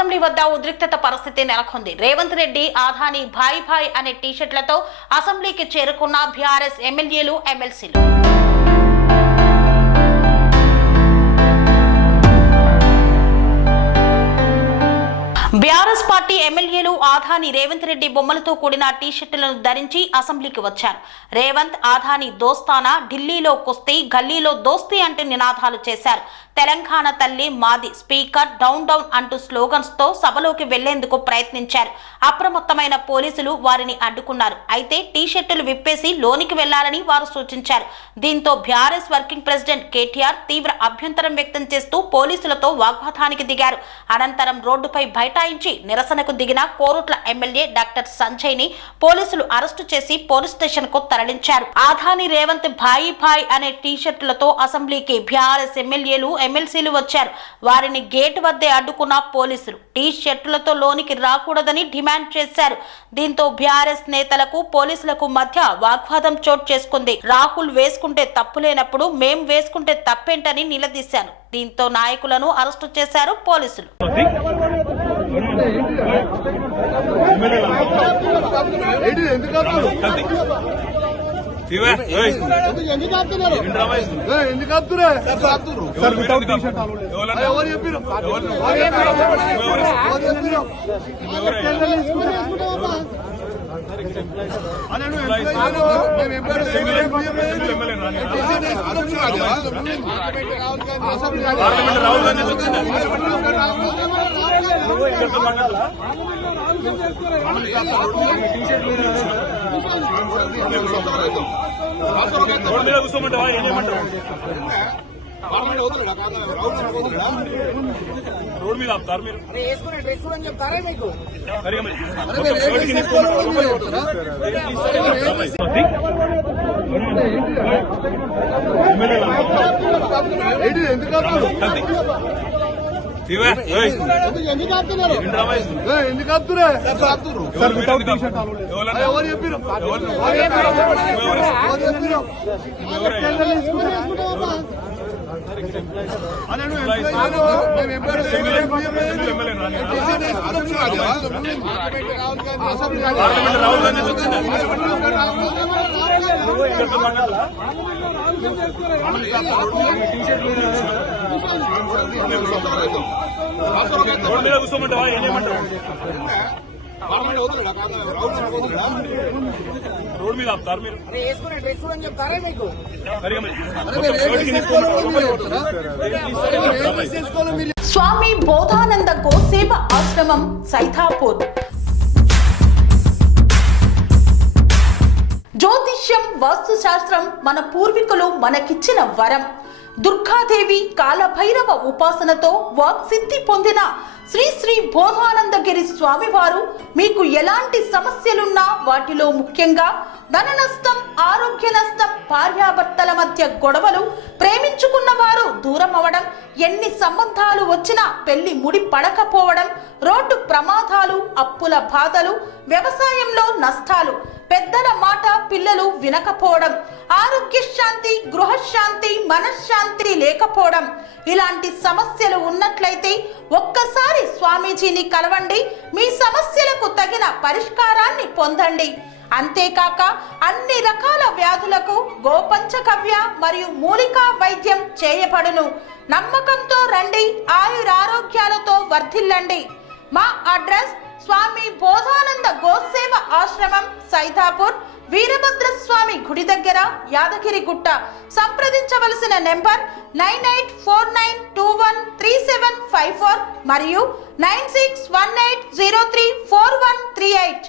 Assembly వద్ద ఉద్రిక్తత పరిస్థితి నెలకొంది. రేవంత్ రెడ్డి ఆధాని భాయ్ భాయ్ అనే టీషర్ట్లతో అసెంబ్లీకి చేరుకున్న బీఆర్ఎస్ ఎమ్మెల్యేలు ఎమ్మెల్సీలు. బీఆర్ఎస్ పార్టీ ఎమ్మెల్యేలు ఆధాని రేవంత్ రెడ్డి బొమ్మలతో కూడిన టీషర్టులను ధరించి అసెంబ్లీకి వచ్చారు. రేవంత్ ఆధాని దోస్తానా, ఢిల్లీలో కుస్తీ, గల్లీలో దోస్తీ అంటూ నినాదాలు చేశారు. తెలంగాణ తల్లి మాది, స్పీకర్ డౌన్ డౌన్ అంటూ స్లోగన్స్ తో సభలోకి వెళ్లేందుకు ప్రయత్నించారు. అప్రమత్తమైన పోలీసులు వారిని అడ్డుకున్నారు. అయితే టీషర్టులు విప్పేసి లోనికి వెళ్లాలని వారు సూచించారు. దీంతో బీఆర్ఎస్ వర్కింగ్ ప్రెసిడెంట్ కేటీఆర్ తీవ్ర అభ్యంతరం వ్యక్తం చేస్తూ పోలీసులతో వాగ్వాదానికి దిగారు. అనంతరం రోడ్డుపై బైఠాయించి నిరసనకు దిగిన కోరుట్ల ఎమ్మెల్యే డాక్టర్ సంజయ్ ని పోలీసులు అరెస్టు చేసి పోలీస్ స్టేషన్ కు తరలించారు. ఆధాని రేవంత్ భాయ్ భాయ్ అనే టీషర్టులతో అసెంబ్లీకి బీఆర్ఎస్ ఎమ్మెల్యేలు ఎమ్మెల్సీలు వచ్చారు. వారిని గేట్ వద్దే అడ్డుకున్న పోలీసులు టీషర్టులతో లోనికి రాకూడదని డిమాండ్ చేశారు. దీంతో బీఆర్ఎస్ నేతలకు పోలీసులకు మధ్య వాగ్వాదం చోటు చేసుకుంది. రాహుల్ వేసుకుంటే తప్పు లేనప్పుడు మేం వేసుకుంటే తప్పేంటని నిలదీశారు. దీంతో నాయకులను అరెస్టు చేశారు పోలీసులు. రోడ్ మీద ఆపుతారు మీరు చెప్తారా మీకు ఎందుకు ఆపుతురా ఎవరు చెప్పారు కూర్చోమంటావా ఏం చేయమంటావు రోడ్ మీద ఆపుతారు మీరు చెప్తారా మీకు స్వామి బోధానంద గోసేవ ఆశ్రమం సైథాపూర్. జ్యోతిష్యం, వాస్తుశాస్త్రం మన పూర్వీకులు మనకిచ్చిన వరం. దుర్గాదేవి, కాలభైరవ ఉపాసనతో వాక్సిద్ధి పొందిన శ్రీ శ్రీ బోధానందగిరి స్వామివారు మీకు ఎలాంటి సమస్యలున్నా, వాటిలో ముఖ్యంగా ధన నష్టం, ఆరోగ్య నష్టం, భార్యాభర్తల మధ్య గొడవలు, ప్రేమించుకున్న వారు దూరం అవడం, ఎన్ని సంబంధాలు వచ్చినా పెళ్లి ముడి పడకపోవడం, రోడ్డు ప్రమాదాలు, అప్పుల బాధలు, వ్యవసాయంలో నష్టాలు, పెద్దల మాట పిల్లలు వినకపోవడం, ఆరోగ్య శాంతి, గృహశాంతి, మనశ్శాంతి లేకపోవడం, ఇలాంటి సమస్యలు ఉన్నట్లయితే ఒక్కసారి స్వామీజీని కలవండి. మీ సమస్యలకు తగిన పరిష్కారాన్ని పొందండి. అంతేకాక అన్ని రకాల వ్యాధులకు గోపంచకవ్య మరియు మూలికా వైద్యం చేయబడును. నమ్మకంతో రండి, ఆయురారోగ్యాలతో వర్ధిల్లండి. మా అడ్రస్ స్వామి బోధానంద గోసేవ ఆశ్రమం సైథాపూర్, వీరభద్రస్వామి గుడి దగ్గర, యాదగిరిగుట్ట. సంప్రదించవలసిన నెంబర్ 9849213754 మరియు 9618034138.